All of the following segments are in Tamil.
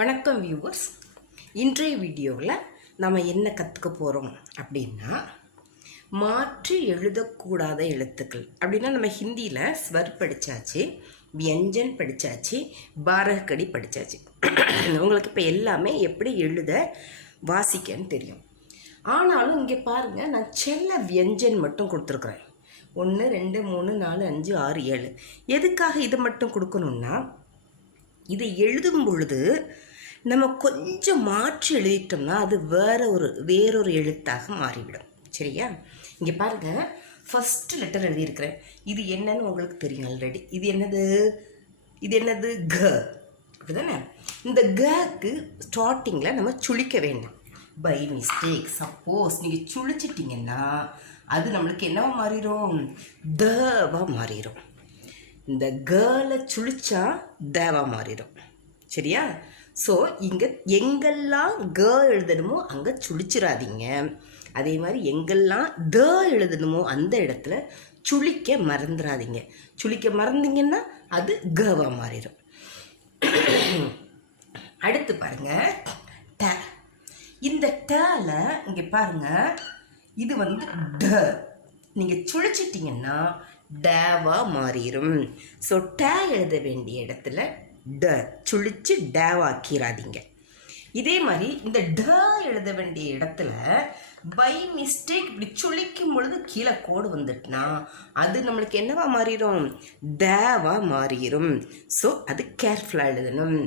வணக்கம் வியூவர்ஸ். இன்றைய வீடியோவில் நம்ம என்ன கற்றுக்க போகிறோம் அப்படின்னா, மாற்றி எழுதக்கூடாத எழுத்துக்கள். அப்படின்னா நம்ம ஹிந்தியில் ஸ்வர் படித்தாச்சு, வியஞ்சன் படித்தாச்சு, பாரகடி படித்தாச்சு. உங்களுக்கு இப்போ எல்லாமே எப்படி எழுத வாசிக்கன்னு தெரியும். ஆனாலும் இங்கே பாருங்கள், நான் செல்ல வியஞ்சன் மட்டும் கொடுத்துருக்குறேன். 1 2 3 4 5 6 7. எதுக்காக இது மட்டும் கொடுக்கணுன்னா, இதை எழுதும் பொழுது நம்ம கொஞ்சம் மாற்றி எழுதிட்டோம்னா அது வேறொரு எழுத்தாக மாறிவிடும். சரியா? இங்கே பாருங்கள், ஃபஸ்ட்டு லெட்டர் எழுதியிருக்கிறேன். இது என்னன்னு உங்களுக்கு தெரியும் ஆல்ரெடி. இது என்னது க, அப்படிதானே? இந்த கக்கு ஸ்டார்டிங்கில் நம்ம சுழிக்க வேண்டாம். பை மிஸ்டேக் சப்போஸ் நீங்கள் சுழிச்சிட்டிங்கன்னா அது நம்மளுக்கு என்னவா மாறிடும்? தவா மாறிடும். இந்த கேல சுழிச்சா தேவா மாறிடும். சரியா? ஸோ இங்கே எங்கெல்லாம் க எழுதணுமோ அங்கே சுழிச்சிடாதீங்க. அதே மாதிரி எங்கெல்லாம் த எழுதணுமோ அந்த இடத்துல சுழிக்க மறந்துடாதீங்க. சுழிக்க மறந்தீங்கன்னா அது கவா மாறிடும். அடுத்து பாருங்க, ட. இந்த டல இங்கே பாருங்க, இது ட. நீங்கள் சுழிச்சிட்டிங்கன்னா டேவா மாறிடும். ஸோ ட எழுத வேண்டிய இடத்துல ட சுழிச்சு டேவாக்கிறாதீங்க. இதே மாதிரி இந்த ட எழுத வேண்டிய இடத்துல பை மிஸ்டேக் இப்படி சுழிக்கும் பொழுது கீழே கோடு வந்துட்டுனா அது நம்மளுக்கு என்னவா மாறிடும்? டேவா மாறிடும். ஸோ அது கேர்ஃபுல்லாக எழுதணும்.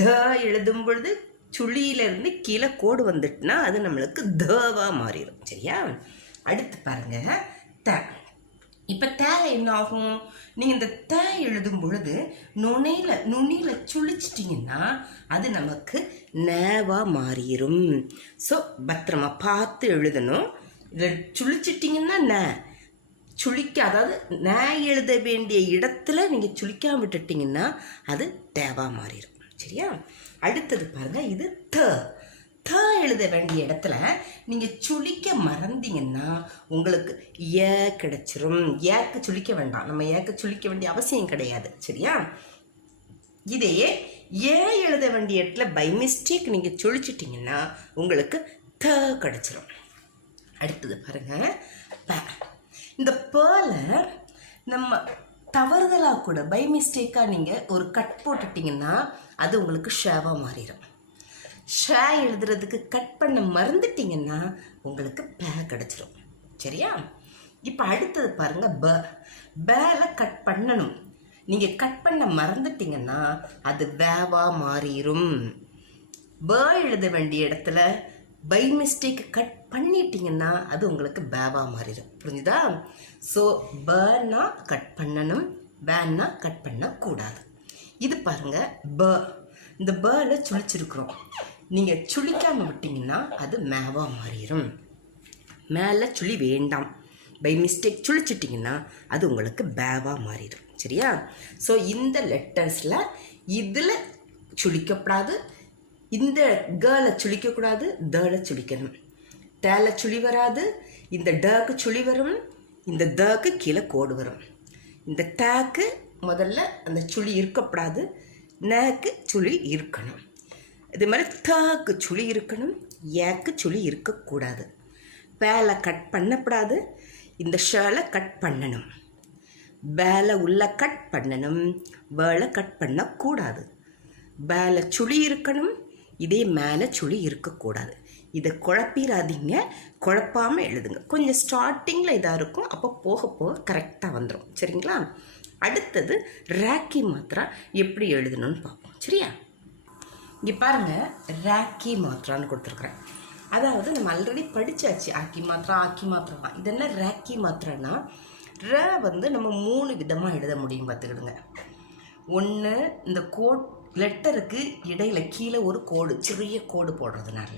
ட எழுதும் பொழுது சுழியிலேருந்து கீழே கோடு வந்துட்டுனா அது நம்மளுக்கு தவா மாறிடும். சரியா? அடுத்து பாருங்க, த. இப்போ தேல என்ன ஆகும்? நீங்கள் இந்த த எழுதும் பொழுது நுனியில் சுழிச்சிட்டிங்கன்னா அது நமக்கு நேவா மாறிடும். ஸோ பத்திரமா பார்த்து எழுதணும். இதில் சுழிச்சிட்டிங்கன்னா அதாவது ந எழுத வேண்டிய இடத்துல நீங்கள் சுழிக்காம விட்டுட்டிங்கன்னா அது தேவா மாறிடும். சரியா? அடுத்தது பாருங்கள், இது த. த எழுத வேண்டிய இடத்துல நீங்கள் சுழிக்க மறந்தீங்கன்னா உங்களுக்கு ஏ கிடைச்சிரும். ஏக்கு சுழிக்க வேண்டாம், நம்ம ஏக்கு சுழிக்க வேண்டிய அவசியம் கிடையாது. சரியா? இதையே ஏ எழுத வேண்டிய இடத்துல பை மிஸ்டேக் நீங்கள் சுழிச்சிட்டிங்கன்னா உங்களுக்கு த கிடைச்சிரும். அடுத்தது பாருங்க, ப. இந்த பல நம்ம தவறுதலாக கூட பை மிஸ்டேக்காக நீங்கள் ஒரு கட் போட்டுட்டிங்கன்னா அது உங்களுக்கு ஷேவாக மாறிடும். ஷே எழுதுறதுக்கு கட் பண்ண மறந்துட்டிங்கன்னா உங்களுக்கு பே கிடச்சிரும். சரியா? இப்போ அடுத்தது பாருங்க, ப. பேல கட் பண்ணணும். நீங்கள் கட் பண்ண மறந்துட்டிங்கன்னா அது வேவா மாறிடும். ப எழுத வேண்டிய இடத்துல பை மிஸ்டேக் கட் பண்ணிட்டீங்கன்னா அது உங்களுக்கு பேவா மாறிடும். புரிஞ்சுதா? ஸோ பனா கட் பண்ணணும், வேன்னா கட் பண்ணக்கூடாது. இது பாருங்க, ப. இந்த பல சுழிச்சிருக்கிறோம். நீங்கள் சுழிக்காமல் விட்டிங்கன்னா அது மேவா மாறிடும். மேலே சுழி வேண்டாம். பை மிஸ்டேக் சுழிச்சிட்டிங்கன்னா அது உங்களுக்கு பேவா மாறிடும். சரியா? ஸோ இந்த லெட்டர்ஸில் இதில் சுழிக்கப்படாது, இந்த கேல சுழிக்கக்கூடாது, தல சுழிக்கணும். தேல சுழி வராது, இந்த டக்கு சுழி வரும், இந்த தக்கு கீழே கோடு வரும். இந்த டேக்கு முதல்ல அந்த சுழி இருக்கப்படாது, நேக்கு சுழி இருக்கணும். இதே மாதிரி தாக்கு சுழி இருக்கணும், ஏக்கு சுழி இருக்கக்கூடாது. பேல கட் பண்ணக்கூடாது, இந்த ஷேலை கட் பண்ணணும். பேல உள்ள கட் பண்ணணும், வேலை கட் பண்ணக்கூடாது. பேல சுழி இருக்கணும், இதே மேலே சுழி இருக்கக்கூடாது. இதை குழப்பிடாதீங்க, குழப்பாமல் எழுதுங்க. கொஞ்சம் ஸ்டார்டிங்கில் இதாக இருக்கும், அப்போ போக போக கரெக்டாக வந்துடும். சரிங்களா? அடுத்தது ராக்கி மாத்திரா எப்படி எழுதணும்னு பார்ப்போம். சரியா? இங்கே பாருங்கள், ராக்கி மாத்திரான்னு கொடுத்துருக்குறேன். அதாவது நம்ம ஆல்ரெடி படித்தாச்சு, ஆக்கி மாத்திரா ஆக்கி மாத்திரா. இதெல்லாம் ராக்கி மாத்திரானா ர நம்ம 3 விதமாக எழுத முடியும். பார்த்துக்கிடுங்க. ஒன்று, இந்த கோட் லெட்டருக்கு இடையில கீழே ஒரு கோடு, சிறிய கோடு போடுறதுனால.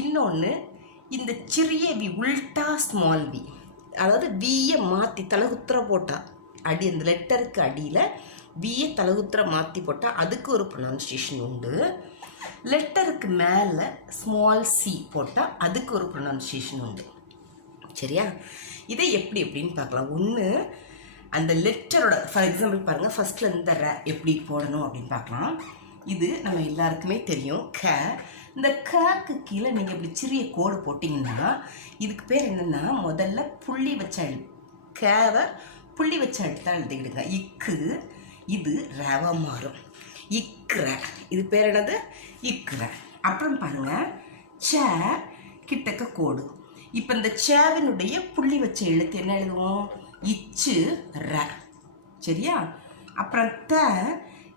இன்னொன்று, இந்த சிறிய வி உல்டா ஸ்மால் வி, அதாவது வியை மாற்றி தலகுத்திர போட்டால் அடி, அந்த லெட்டருக்கு அடியில் வியை தலகுத்திர மாற்றி போட்டால் அதுக்கு ஒரு ப்ரொனன்சியேஷன் உண்டு. லெட்டருக்கு மேலே ஸ்மால் சி போட்டால் அதுக்கு ஒரு ப்ரொனன்சியேஷன் உண்டு. சரியா? இதை எப்படின்னு பார்க்கலாம். ஒன்று, அந்த லெட்டரோட ஃபார் எக்ஸாம்பிள் பாருங்கள், ஃபஸ்ட்டில் இந்த ர எப்படி போடணும் அப்படின்னு பார்க்கலாம். இது நம்ம எல்லாருக்குமே தெரியும் க. இந்த கக்கு கீழே நீங்கள் இப்படி சிறிய கோடு போட்டிங்கன்னா இதுக்கு பேர் என்னென்னா முதல்ல புள்ளி வச்ச கேவை புள்ளி வச்ச எழுத்தா எழுதிக்கிடுங்க. இக்கு இது ரவா மாறும். இக்குற இது பேர் என்னது இக்குற. அப்புறம் பாருங்க ச கிட்டக்க கோடு. இப்போ இந்த சேவினுடைய புள்ளி வச்ச எழுத்து என்ன எழுதுவோம் இச்சு ர. சரியா? அப்புறம் த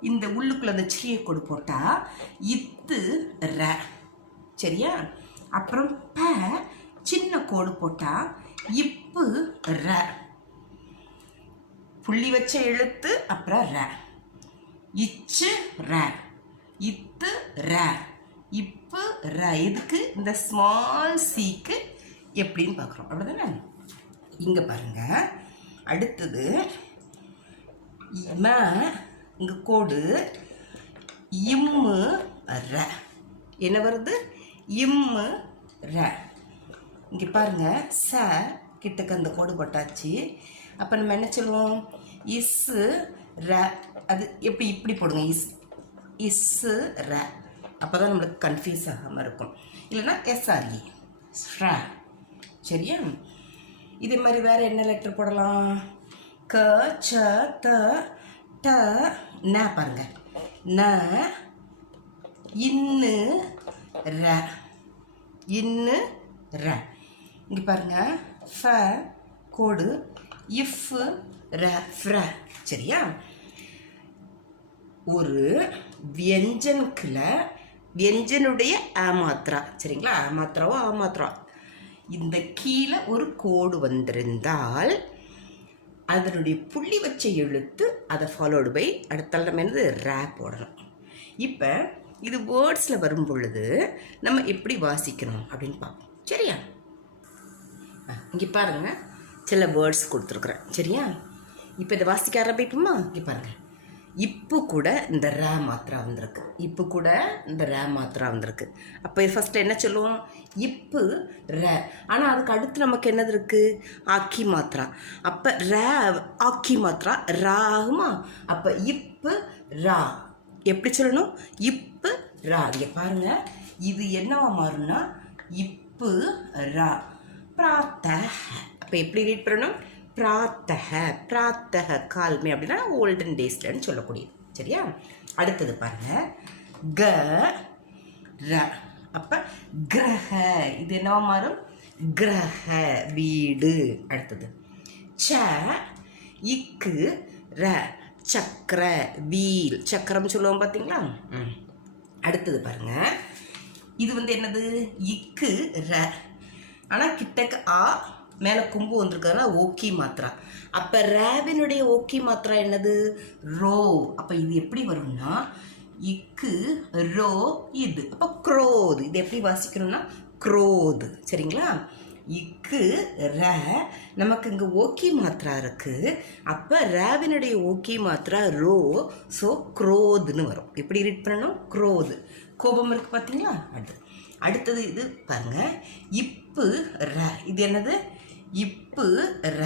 இந்த உள்ளுக்குள்ள அந்த சிறிய கோடு போட்டா இத்து ர. சரியா? அப்புறம் ப சின்ன கோடு போட்டா இப்பு ர. புள்ளி வச்ச எழுத்து அப்புறம் ர. இச்சு ர இத்து ர இப்பு ர. இதுக்கு இந்த ஸ்மால் சீக்கு எப்படின்னு பார்க்குறோம். அவ்வளோதானே? இங்கே பாருங்க. அடுத்தது ம இங்கே கோடு இம்மு ர. என்ன வருது இம்மு ர. இங்கே பாருங்க ச கிட்டக்கு அந்த கோடு போட்டாச்சு. அப்போ நம்ம என்ன சொல்லுவோம் இஸ்ஸு ர. அது எப்படி இப்படி போடுங்க இஸ்ஸு ர. அப்போ தான் நம்மளுக்கு கன்ஃபியூஸ் ஆகாமல் இருக்கும். இல்லைன்னா எஸ்ஆர்இ ஸ்ர. சரியா? இதே மாதிரி வேறு என்ன லெட்டர் போடலாம்? க ச த ட ந. பாருங்க ந இன்னு ர இன்னு ர. இங்கே பாருங்க ஃப கோடு இஃப் ர ஃப்ர. சரியா? ஒரு வியஞ்சனுக்குள்ள வியஞ்சனுடைய ஆமாத்திரா. சரிங்களா? ஆமாத்திராவோ ஆமாத்திரா இந்த கீழே ஒரு கோடு வந்திருந்தால் அதனுடைய புள்ளி வச்ச எழுத்து அதை ஃபாலோடு பை அடுத்தால் நம்ம என்னது ரே போடணும். இப்போ இது வேர்ட்ஸில் வரும் பொழுது நம்ம எப்படி வாசிக்கணும் அப்படின்னு பார்ப்போம். சரியா? இங்கே பாருங்க சில வேர்ட்ஸ் கொடுத்துருக்குறேன். சரியா? இப்போ இதை வாசிக்க ஆரம்பிப்போமா? இங்கே பாருங்கள் இப்போ கூட இந்த ரே மாத்திரா வந்திருக்கு. இப்போ கூட இந்த ரே மாத்திரா வந்திருக்கு. அப்போ ஃபஸ்ட்டு என்ன சொல்லுவோம் இப்பு ர. ஆனால் அதுக்கு அடுத்து நமக்கு என்னது இருக்குது ஆக்கி மாத்திரா. அப்போ ரே ஆக்கி மாத்திரா ரா ஆகுமா? அப்போ இப்பு ரா எப்படி சொல்லணும் இப்பு ரா. இங்கே பாருங்கள் இது என்னவா மாறும்னா இப்பு ரா பிராத்தஹ. அப்போ எப்படி ரீட் பண்ணணும் பிராத்தஹ பிராத்தஹ கால்மே அப்படின்னா ஓல்டன் டேஸ்லன்னு சொல்லக்கூடியது. சரியா? அடுத்தது பாருங்க க ர. அப்போ கிரக இது என்னவா மாறும் கிரக வீடு. அடுத்தது ச இக்கு ர சக்கர வீல் சக்கரம் சொல்லுவோம் பார்த்தீங்களா? அடுத்தது பாருங்க இது வந்து என்னது இக்கு ர. ஆனால் கிட்டக்கு ஆ மேலே கும்பு வந்திருக்காருன்னா ஓக்கி மாத்திரா. அப்போ ரேவினுடைய ஓக்கி மாத்திரா என்னது ரோ. அப்போ இது எப்படி வரும்னா இக்கு ரோ இது. அப்போ க்ரோது இது எப்படி வாசிக்கணும்னா க்ரோது. சரிங்களா? இக்கு ர நமக்கு இங்கே ஓக்கி மாத்திரா இருக்குது. அப்போ ரேவினுடைய ஓக்கி மாத்திரா ரோ. ஸோ க்ரோதுன்னு வரும். எப்படி ரீட் பண்ணணும் க்ரோது. கோபம் இருக்குது பார்த்தீங்களா? அடுத்தது இது பாருங்க இப்பு ர. இது என்னது இப்பு ர.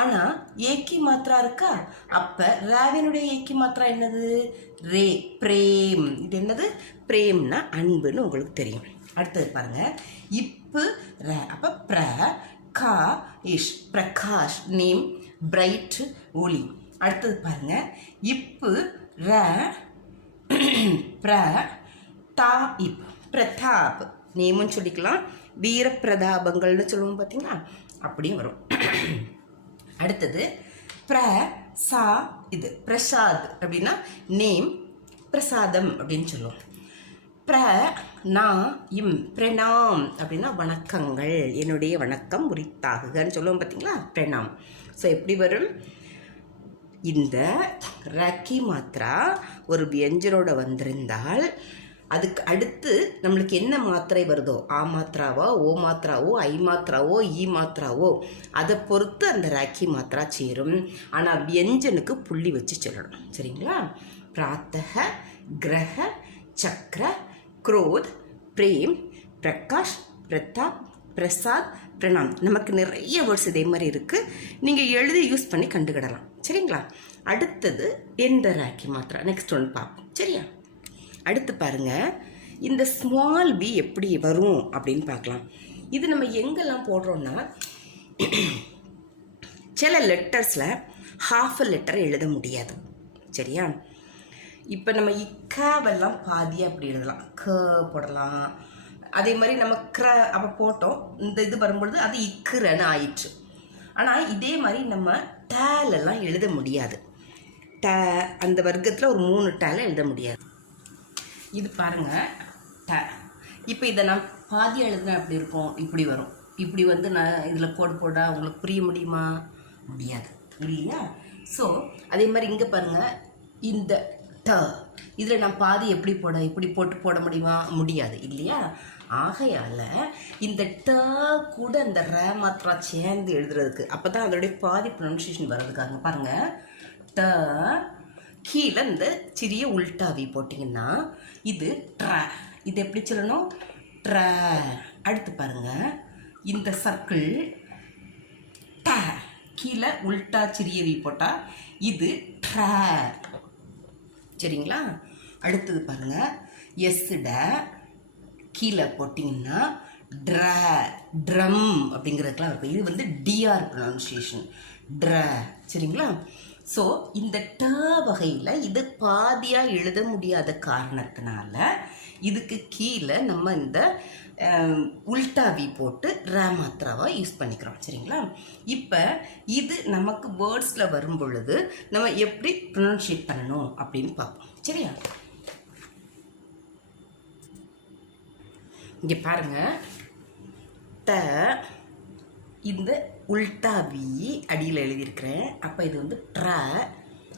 ஆனால் ஏக்கி மாத்திரா இருக்கா? அப்போ ரேவினுடைய ஏக்கி மாத்திரா என்னது ரே பிரேம். இது என்னது பிரேம்னா அன்புன்னு உங்களுக்கு தெரியும். அடுத்தது பாருங்க இப்பு ர. அப்போ பிர கா இஷ் பிரகாஷ் நேம் பிரைட் ஒளி. அடுத்தது பாருங்க இப்பு ர பிர தா இப் பிரதாப் நேமுன்னு சொல்லிக்கலாம். வீர பிரதாபங்கள்னு சொல்லுவோம் பார்த்தீங்களா? அப்படியும் வரும். அடுத்தது பிர சா இது பிரசாத் அப்படின்னா நேம் பிரசாதம் அப்படின்னு சொல்லுவோம். பிர நா இம் பிரணாம் அப்படின்னா வணக்கங்கள் என்னுடைய வணக்கம் உரித்தாகுகன்னு சொல்லுவோம் பார்த்தீங்களா? பிரணாம். ஸோ எப்படி வரும் இந்த ரக்கி மாத்திரா ஒரு வியஞ்சனோட வந்திருந்தால் அதுக்கு அடுத்து நம்மளுக்கு என்ன மாத்திரை வருதோ ஆ மாத்திராவோ ஓ மாத்திராவோ ஐ மாத்திராவோ ஈ மாத்திராவோ அதை பொறுத்து அந்த ராக்கி மாத்திரா சேரும். ஆனால் வியஞ்சனுக்கு புள்ளி வச்சு சொல்லணும். சரிங்களா? பிராத்தக கிரக சக்கர குரோத் பிரேம் பிரகாஷ் பிரதாப் பிரசாத் பிரணாம். நமக்கு நிறைய வேர்ட்ஸ் இதே மாதிரி இருக்குது. நீங்கள் எழுதி யூஸ் பண்ணி கண்டுக்கிடலாம். சரிங்களா? அடுத்தது எந்த ராக்கி மாத்திரா நெக்ஸ்ட் ஒன்று பார்ப்போம். சரியா? அடுத்து பாருங்க, இந்த ஸ்மால் பி எப்படி வரும் அப்படின்னு பார்க்கலாம். இது நம்ம எங்கெல்லாம் போடுறோம்னா, சில லெட்டர்ஸில் ஹாஃப் லெட்டர் எழுத முடியாது. சரியா? இப்போ நம்ம இக்காவெல்லாம் பாதியாக அப்படி எழுதலாம். க போடலாம். அதே மாதிரி நம்ம அப்போ போட்டோம், இந்த இது வரும்பொழுது அது இக்குறன்னு ஆயிடுச்சு. ஆனால் இதே மாதிரி நம்ம டேலெல்லாம் எழுத முடியாது. அந்த வர்க்கத்தில் ஒரு 3 டேல எழுத முடியாது. இது பாருங்கள், ட. இப்போ இதை நான் பாதியாக எழுதுனா அப்படி இருக்கும், இப்படி வரும். இப்படி வந்து நான் இதில் போட உங்களுக்கு புரிய முடியுமா? முடியாது இல்லையா? ஸோ அதே மாதிரி இங்கே பாருங்கள், இந்த ட இதில் நான் பாதி எப்படி இப்படி போட முடியுமா? முடியாது இல்லையா? ஆகையால் இந்த ட கூட இந்த ர மாத்திரா சேர்ந்து எழுதுறதுக்கு, அப்போ தான் அதோடைய பாதி ப்ரொனன்சியேஷன் வர்றதுக்காக பாருங்கள், ட கீழே இந்த சிறிய உல்டாவி போட்டிங்கன்னா இது ட்ர. இது எப்படி சொல்லணும்? ட்ர. அடுத்து பாருங்கள், இந்த சர்க்கிள் ட கீழே உல்டா சிறிய வி போட்டால் இது ட்ர. சரிங்களா? அடுத்தது பாருங்கள், எஸ்ட கீழே போட்டிங்கன்னா ட்ர, ட்ரம் அப்படிங்கிறதுக்கெலாம் இருக்கும். இது வந்து டிஆர் ப்ரொனன்சியேஷன், ட்ர. சரிங்களா? ஸோ இந்த ட வகையில் இது பாதியாக எழுத முடியாத காரணத்தினால இதுக்கு கீழே நம்ம இந்த உல்டாவி போட்டு ர மாத்திராவாக யூஸ் பண்ணிக்கிறோம். சரிங்களா? இப்போ இது நமக்கு வேர்ட்ஸில் வரும் பொழுது நம்ம எப்படி ப்ரொனன்ஷியேட் பண்ணணும் அப்படின்னு பார்ப்போம். சரியா? இங்கே பாருங்கள், த இந்த உல்டாவி அடியில் எழுதியிருக்கிறேன். அப்போ இது வந்து ட்ர.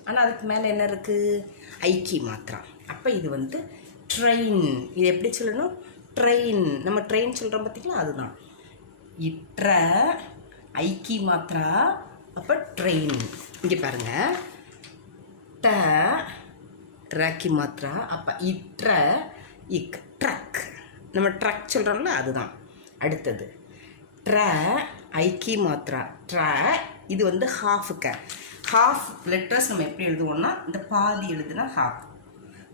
ஆனால் அதுக்கு மேலே என்ன இருக்குது? ஐக்கி மாத்திரா. அப்போ இது வந்து ட்ரெயின். இது எப்படி சொல்லணும்? ட்ரெயின். நம்ம ட்ரெயின் சொல்கிறோம் பார்த்திங்களா, அதுதான். இட்ர ஐக்கி மாத்திரா, அப்போ ட்ரெயின். இங்கே பாருங்கள், ட ரக்கி மாத்திரா, அப்போ இட்ர இக் ட்ரக். நம்ம ட்ரக் சொல்கிறோம்ல, அதுதான். அடுத்தது ட்ர ஐக்கி மாத்திரா, ட்ர. இது வந்து ஹாஃபுக்கு. ஹாஃப் லெட்டர்ஸ் நம்ம எப்படி எழுதுவோம்னா, இந்த பாதி எழுதுனா ஹாஃப்.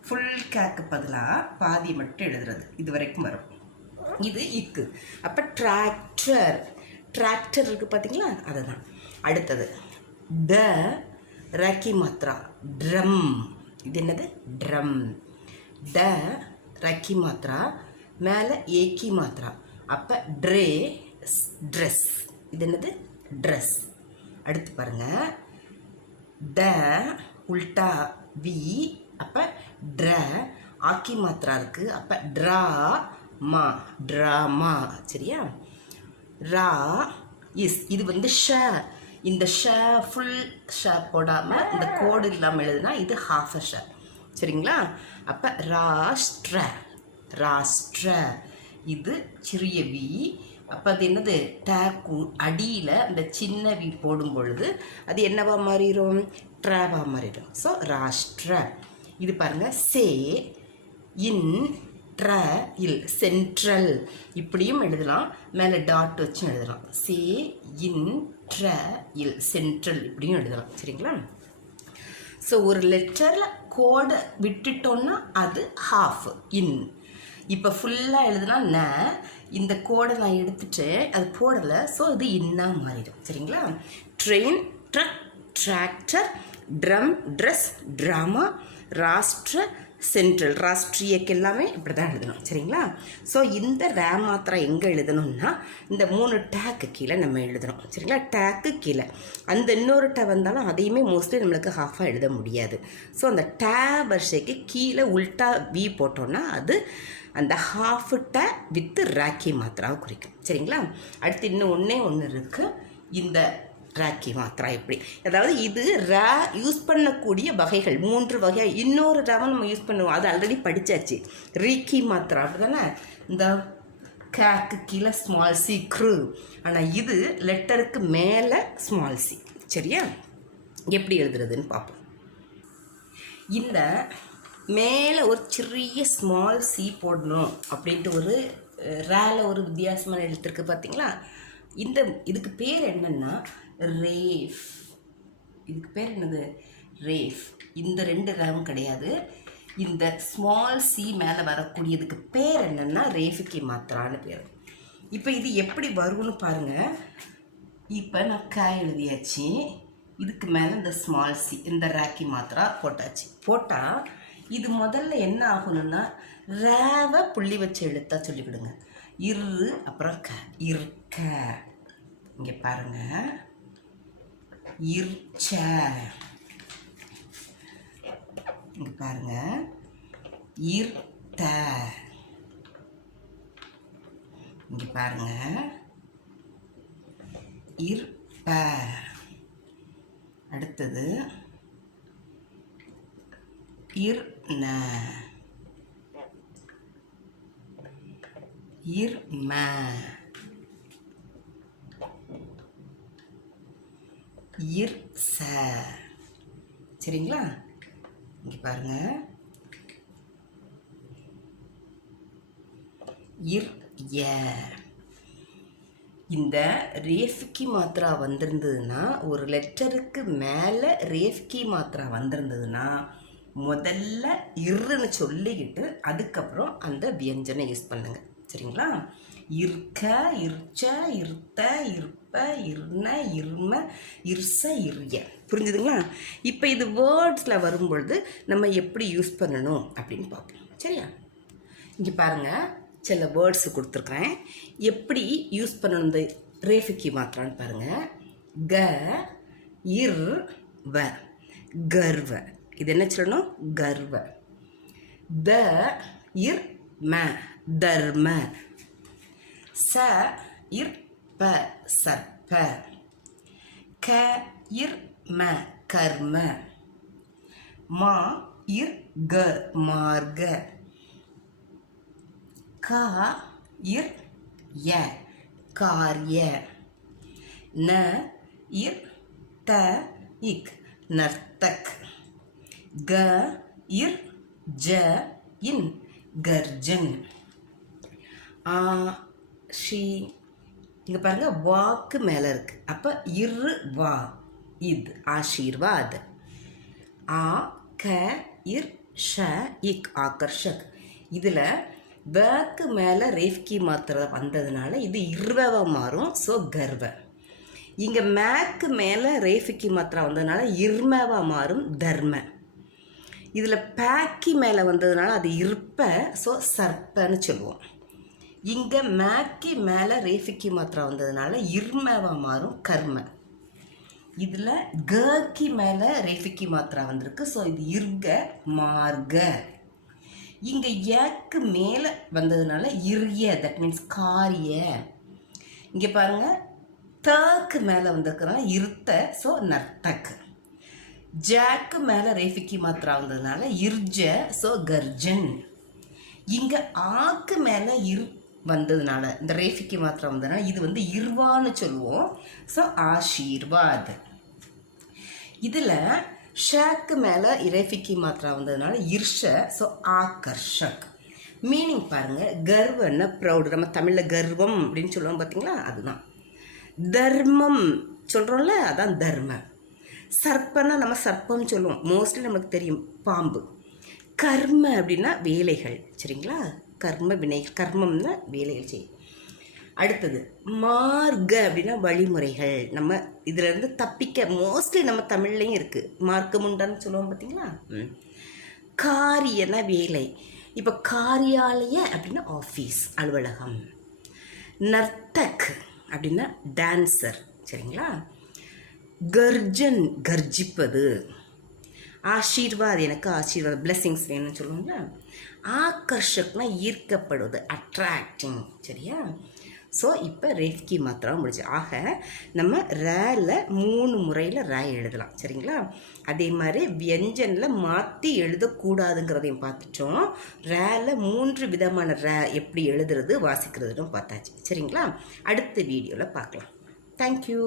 ஃபுல் கேக்கு பதிலாக பாதி மட்டும் எழுதுறது, இது வரைக்கும் வரும். இது இக்கு. அப்போ டிராக்டர். டிராக்டர் இருக்குது பார்த்தீங்களா, அதுதான். அடுத்தது த ரக்கி மாத்திரா, ட்ரம். இது என்னது? ட்ரம். ட ரக்கி மாத்திரா, மேலே ஏக்கி மாத்திரா, அப்போ ட்ரே, ட்ரெஸ். இது என்னது? ட்ரெஸ். அடுத்து பாருங்கள், ட உல்டா வி, அப்போ ட்ர ஆக்கி மாத்திரா இருக்குது, அப்போ ட்ரா மா, ட்ராமா. சரியா? ரா இஸ். இது வந்து ஷ. இந்த ஷ ஃபுல் ஷ போடாமல் இந்த கோடு இல்லாமல் எழுதுனா இது ஹாஃப் ஷ. சரிங்களா? அப்போ ராஷ்ட்ர, ராஷ்ட்ர. இது சிறிய வி. அப்போ அது என்னது? டேக்கு அடியில் இந்த சின்ன வி போடும் பொழுது அது என்னவா மாறிடும்? ட்ராவா மாறிடும். ஸோ ராஷ்ட்ர. இது பாருங்கள், சே இன் ட்ர இல், சென்ட்ரல். இப்படியும் எழுதலாம், மேலே டாட் வச்சு எழுதலாம். சே இன் ட்ர இல், சென்ட்ரல். இப்படியும் எழுதலாம். சரிங்களா? ஸோ ஒரு லெட்டரில் கோடை விட்டுட்டோன்னா அது ஹாஃப் இன். இப்போ ஃபுல்லாக எழுதுனா ந, இந்த கோடை நான் எடுத்துட்டு அது போடலை, ஸோ இது இன்னாக மாறிடும். சரிங்களா? Train, truck, tractor, drum, dress, drama, ராஷ்ட்ர, சென்ட்ரல். ராஷ்ட்ரியக்கு எல்லாமே இப்படி தான் எழுதணும். சரிங்களா? ஸோ இந்த ரே மாத்திரா எங்கே எழுதணும்னா இந்த 3 டேக்கு கீழே நம்ம எழுதணும். சரிங்களா? டேக்கு கீழே அந்த இன்னொரு டே வந்தாலும் அதையுமே மோஸ்ட்லி நம்மளுக்கு ஹாஃபாக எழுத முடியாது. ஸோ அந்த டே வரிசைக்கு கீழே உல்டா வி போட்டோன்னா அது அந்த ஹாஃப் டே வித் ராக்கி மாத்திராவை குறிக்கும். சரிங்களா? அடுத்து இன்னும் ஒன்று இருக்குது, இந்த ராக்கி மாத்திரா. எப்படி, அதாவது இது ரா யூஸ் பண்ணக்கூடிய வகைகள் 3 வகை. இன்னொரு ராவை நம்ம யூஸ் பண்ணுவோம், அது ஆல்ரெடி படித்தாச்சு. ரீக்கி மாத்திரா அப்படி தானே, இந்த கேக்கு கீழே ஸ்மால் சி, க்ரு. ஆனால் இது லெட்டருக்கு மேலே ஸ்மால் சி. சரியா? எப்படி எழுதுறதுன்னு பார்ப்போம். இந்த மேலே ஒரு சிறிய ஸ்மால் சி போடணும் அப்படின்ட்டு ஒரு ரேல ஒரு வித்தியாசமான எழுத்துருக்கு பார்த்தீங்களா? இதுக்கு பேர் என்னன்னா ரேஃப். இதுக்கு பேர் என்னது? ரேஃப். இந்த 2 ரேவும் கிடையாது. இந்த ஸ்மால் சி மேலே வரக்கூடியதுக்கு பேர் என்னென்னா ரேஃபிக்கி மாத்திரான்னு பேர். இப்போ இது எப்படி வரும்னு பாருங்கள். இப்போ நான் க எழுதியாச்சு, இதுக்கு மேலே இந்த ஸ்மால் சி இந்த ராக்கி மாத்திரா போட்டாச்சு. போட்டால் இது முதல்ல என்ன ஆகணும்னா ரேவை புள்ளி வச்சு எழுத்தா சொல்லிவிடுங்க. இரு அப்புறம் க, இருக்க. இங்கே பாருங்க, இருச்ச. இங்கே பாருங்க, இருத்த. இங்கே பாருங்க, இருப்ப. அடுத்தது இருன, இரும, இருச. சரிங்களா? இங்க பாருங்க, இர்ய. இந்த ரேஃப்கி மாத்திரா வந்திருந்ததுன்னா, ஒரு லெட்டருக்கு மேலே ரேஃப்கி மாத்திரா வந்திருந்ததுன்னா முதல்ல இருன்னு சொல்லிக்கிட்டு அதுக்கப்புறம் அந்த வியஞ்சனை யூஸ் பண்ணுங்க. சரிங்களா? இருக்க, இருச்ச, இருத்த, இருப்ப, இருன, இரும, இருச, இரிய. புரிஞ்சுதுங்களா? இப்போ இது வேர்ட்ஸில் வரும்பொழுது நம்ம எப்படி யூஸ் பண்ணணும் அப்படின்னு பார்ப்போம். சரியா? இங்கே பாருங்கள், சில வேர்ட்ஸ் கொடுத்துருக்குறேன். எப்படி யூஸ் பண்ணணும் இந்த ரேஃபிக்கி மாத்திரான்னு பாருங்கள். க, இர், வ, கர்வ. இது என்ன சொல்லணும்? கர்வ. த, இர், ம, தர்ம. ச, இர், ப, சர்ப்ப. க, இர், ம, கர்ம. மா, இர், க, மார்க. கா, இர், ய, கார்ய. ந, இர், த, இக், நர்த்தக். க, இர், ஜ, இன், கர்ஜன். ஆ, ஷி. இங்கே பாருங்கள், வாக்கு மேலே இருக்கு. அப்போ இரு, வா, இது ஆஷீர்வாத். ஆ, க, இர், ஷ, இக், ஆகர்ஷக். இதில் வேக்கு மேலே ரேஃப்கி மாத்திரை வந்ததுனால இது இருவவா மாறும். ஸோ கர்வ. இங்கே மேக்கு மேலே ரேஃபிக்கி மாத்திரை வந்ததுனால இருமவா மாறும். தர்ம. இதில் பேக்கி மேலே வந்ததுனால அது இருப்ப. ஸோ சர்ப்பன்னு சொல்லுவோம். இங்கே மேக்கி மேலே ரேஃபிக்கி மாத்திரை வந்ததுனால இருமவா மாறும். கர்ம. இதில் கி மேலே ரேஃபிக்கி மாத்திரை வந்திருக்கு. ஸோ இது இருக, மார்க. இங்கே ஏக்கு மேலே வந்ததுனால இரிய, தட் மீன்ஸ் காரிய. இங்கே பாருங்கள், தக்கு மேலே வந்திருக்கிறதுனால இருத்த. ஸோ நர்த்தக். ஜாக்கு மேலே ரேஃபிக்கி மாத்திரா வந்ததுனால இர்ஜ. ஸோ கர்ஜன். இங்கே ஆக்கு மேலே வந்ததுனால இந்த ரேஃபிக்கி மாத்திரா வந்ததுனால இது வந்து இருவான்னு சொல்லுவோம். ஸோ ஆஷீர்வாத். இதில் ஷாக்கு மேலே ரேஃபிக்கி மாத்திரா வந்ததுனால இர்ஷ. ஸோ ஆகர்ஷக். மீனிங் பாருங்கள், கர்வன்னா ப்ரௌடு. நம்ம தமிழில் கர்வம் அப்படின்னு சொல்லுவோம் பார்த்தீங்களா, அதுதான். தர்மம் சொல்கிறோம்ல, அதான் தர்ம. சர்ப்பன்னா நம்ம சர்ப்பம் சொல்லுவோம், மோஸ்ட்லி நமக்கு தெரியும், பாம்பு. கர்ம அப்படின்னா வேலைகள். சரிங்களா? கர்ம வினை, கர்மம்னா வேலைகள் செய்யும். அடுத்தது மார்க அப்படின்னா வழிமுறைகள். நம்ம இதிலேருந்து தப்பிக்க மோஸ்ட்லி நம்ம தமிழ்லையும் இருக்குது. மார்க்கம் உண்டான்னு சொல்லுவோம் பார்த்தீங்களா. காரியனா வேலை. இப்போ காரியாலய அப்படின்னா ஆஃபீஸ், அலுவலகம். நர்த்தக் அப்படின்னா டான்சர். சரிங்களா? கர்ஜன், கர்ஜிப்பது. ஆஷீர்வாத், எனக்கு ஆசீர்வாத், பிளெஸிங்ஸ் வேணும்னு சொல்லுவாங்க. ஆகர்ஷக்னா ஈர்க்கப்படுவது, அட்ராக்டிங். சரியா? ஸோ இப்போ ரேஃப்கி மாத்திரம் முடிச்சு. ஆக நம்ம ரேல 3 முறையில் ரே எழுதலாம். சரிங்களா? அதே மாதிரி வியஞ்சனில் மாற்றி எழுதக்கூடாதுங்கிறதையும் பார்த்துட்டோம். ரேல 3 விதமான ரே எப்படி எழுதுறது, வாசிக்கிறதுன்னு பார்த்தாச்சு. சரிங்களா? அடுத்த வீடியோவில் பார்க்கலாம். தேங்க்யூ.